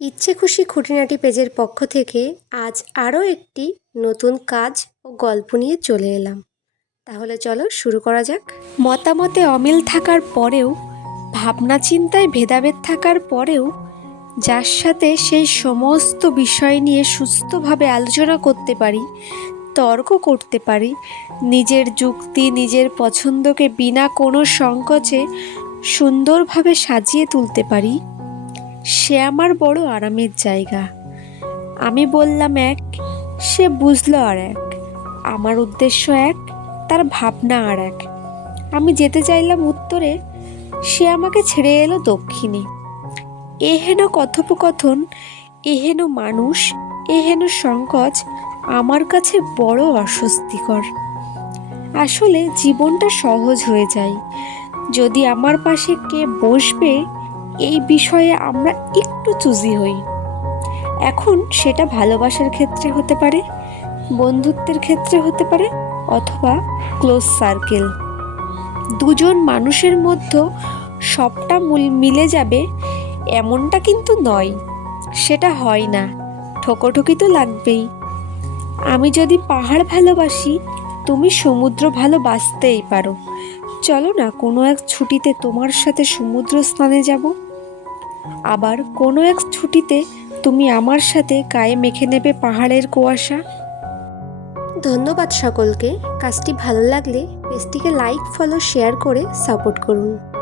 ইচ্ছে খুশি খুঁটিনাটি পেজের পক্ষ থেকে আজ আরও একটি নতুন কাজ ও গল্প নিয়ে চলে এলাম। তাহলে চলো শুরু করা যাক। মতামতে অমিল থাকার পরেও, ভাবনা চিন্তায় ভেদাভেদ থাকার পরেও, যার সাথে সেই সমস্ত বিষয় নিয়ে সুস্থভাবে আলোচনা করতে পারি, তর্ক করতে পারি, নিজের যুক্তি, নিজের পছন্দকে বিনা কোনো সংকোচে সুন্দরভাবে সাজিয়ে তুলতে পারি সে আমার বড় আরামের জায়গা। আমি বললাম, এক। সে বুঝলো আর এক। আমার উদ্দেশ্য এক, তার ভাবনা আর এক। আমি যেতে চাইলাম উত্তরে, সে আমাকে ছেড়ে এলো দক্ষিণে। এহেন কথোপকথন এহেন মানুষ এহেন সংকোচ, আমার কাছে বড় অস্বস্তিকর। আসলে জীবনটা সহজ হয়ে যায়। যদি আমার পাশে কে বসবে এই বিষয়ে আমরা একটু চুজি হই। এখন সেটা ভালোবাসার ক্ষেত্রে হতে পারে, বন্ধুত্বের ক্ষেত্রে হতে পারে, অথবা ক্লোজ সার্কেল দুজন মানুষের মধ্যে সবটা মূল- মিলে যাবে এমনটা কিন্তু নয়, সেটা হয় না, ঠোকোঠুকি তো লাগবেই। আমি যদি পাহাড় ভালোবাসি, তুমি সমুদ্র ভালোবাসতেই পারো। চলো না, কোনো এক ছুটিতে তোমার সাথে সমুদ্র স্নানে যাব। আবার কোনো এক ছুটিতে তুমি আমার সাথে গায়ে মেখে নেবে পাহাড়ের কুয়াশা। ধন্যবাদ সকলকে। কাজটি ভালো লাগলে পেজটিকে লাইক, ফলো, শেয়ার করে সাপোর্ট করুন।